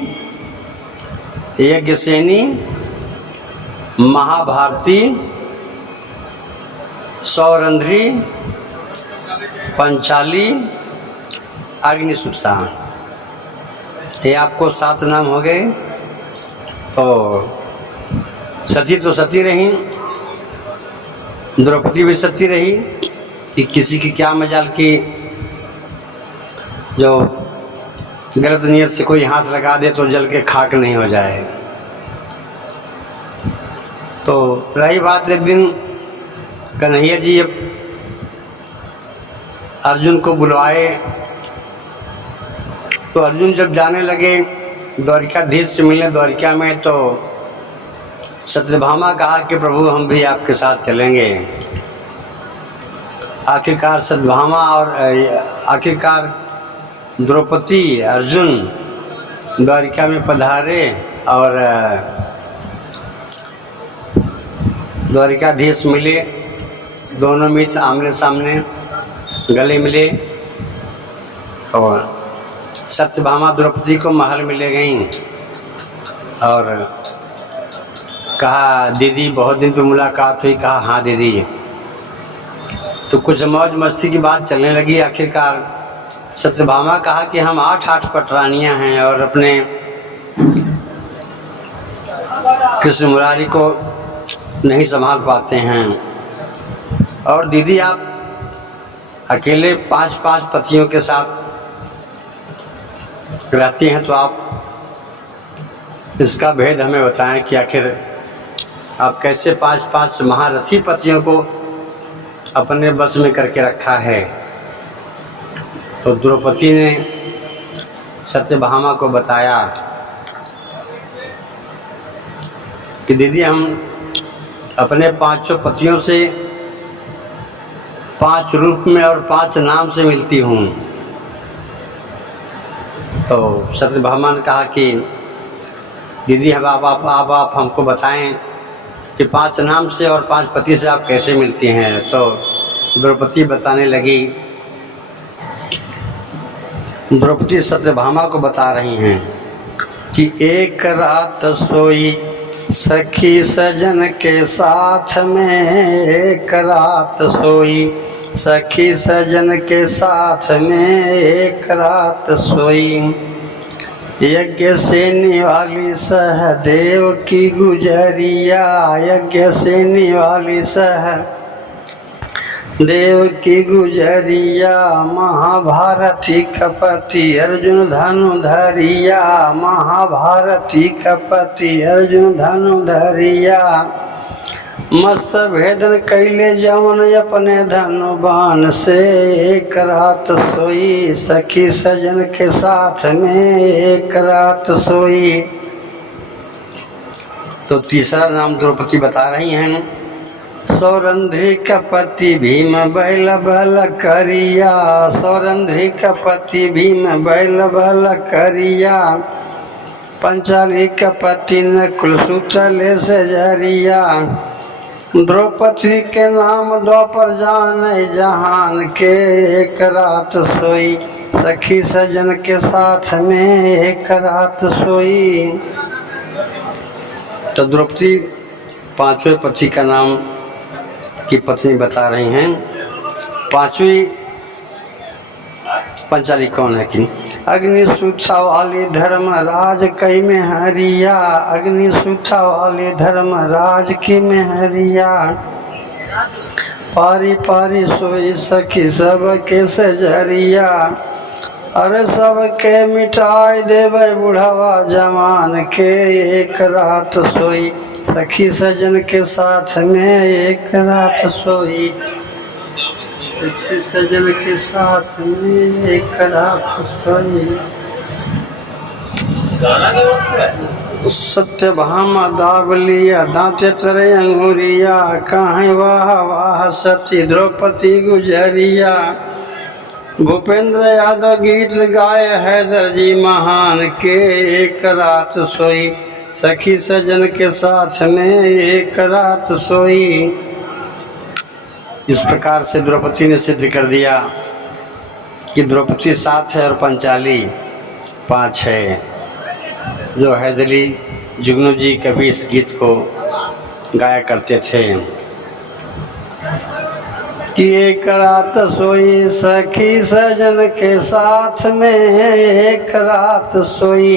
यज्ञसेनी, महाभारती, सौरंध्री, पंचाली, अग्निसुता। ये आपको 7 नाम हो गए। तो सती तो सती रही, द्रौपदी भी सती रही कि किसी की क्या मजाल की जो गलत नियत से कोई हाथ लगा दे तो जल के खाक नहीं हो जाए। तो रही बात, एक दिन कन्हैया जी अर्जुन को बुलवाए। तो अर्जुन जब जाने लगे द्वारिकाधीश से मिलने द्वारिका में, तो सत्यभामा कहा कि प्रभु हम भी आपके साथ चलेंगे। आखिरकार सत्यभामा और आखिरकार द्रौपदी अर्जुन द्वारिका में पधारे और द्वारिकाधीश मिले। दोनों मित्र आमने सामने गले मिले और सत्यभामा द्रौपदी को महल में ले गईं और कहा दीदी बहुत दिन पे मुलाकात हुई। कहा हाँ दीदी। तो कुछ मौज मस्ती की बात चलने लगी। आखिरकार सत्यभामा कहा कि हम 8 पटरानियां हैं और अपने कृष्ण मुरारी को नहीं संभाल पाते हैं, और दीदी आप अकेले 5 पतियों के साथ रहती हैं, तो आप इसका भेद हमें बताएं कि आखिर आप कैसे 5 महारथी पतियों को अपने बस में करके रखा है। तो द्रौपदी ने सत्यभामा को बताया कि दीदी हम अपने 5 पतियों से 5 रूप में और 5 नाम से मिलती हूँ। तो सत्यभामा ने कहा कि दीदी अब आप हमको बताएं कि 5 नाम से और 5 पति से आप कैसे मिलती हैं। तो द्रौपदी बताने लगी। द्रौपदी सत्यभामा को बता रही हैं कि एक रात सोई सखी सजन के साथ में, एक रात सोई सखी सजन के साथ में, एक रात सोई यज्ञ सेनी वाली सहदेव की गुजरिया, यज्ञ सेनी वाली सहदेव की गुजरिया, महाभारती कपति अर्जुन धनुधरिया, महाभारती कपति अर्जुन धनुधरिया, मत्स्य भेदन कैले जवन अपने धनुबान से, एक रात सोई सखी सजन के साथ में, एक रात सोई। तो तीसरा नाम द्रौपदी बता रही हैं। सौरंध्री कपति भीम बैल बल करिया, सौरंध्री कपति भीम बैल बल करिया, पंचाली कपति नकुल सुतले से जरिया, द्रौपदी के नाम द्वापर जाने जहान के, एक रात सोई सखी सजन के साथ में, एक रात सोई। तो द्रौपदी 5वें पति का नाम की पत्नी बता रही हैं। 5वीं पंचाली कौन है कि अग्निसूता वाली धर्मराज कई में हरिया, अग्निसूता वाली धर्मराज की में हरिया, पारी पारी सोई सखी सब के सजरिया, अरे सब के मिटाई देवे बुढ़ावा जमान के, एक रात सोई सखी सजन के साथ में, एक रात सोई सखी सजन के साथ में, एक रात सोई। सत्यभामा दावलिया दांते तरे अंगुरिया कहाँ वाह वाह सती द्रौपदी गुजरिया। भूपेंद्र यादव गीत गाए हैदर जी महान के, एक रात सोई सखी सजन के साथ में एक रात सोई। इस प्रकार से द्रौपदी ने सिद्ध कर दिया कि द्रौपदी 7 है और पंचाली 5 है। जो हैदरी जुगनू जी कभी इस गीत को गाया करते थे कि एक रात सोई सखी सजन के साथ में एक रात सोई।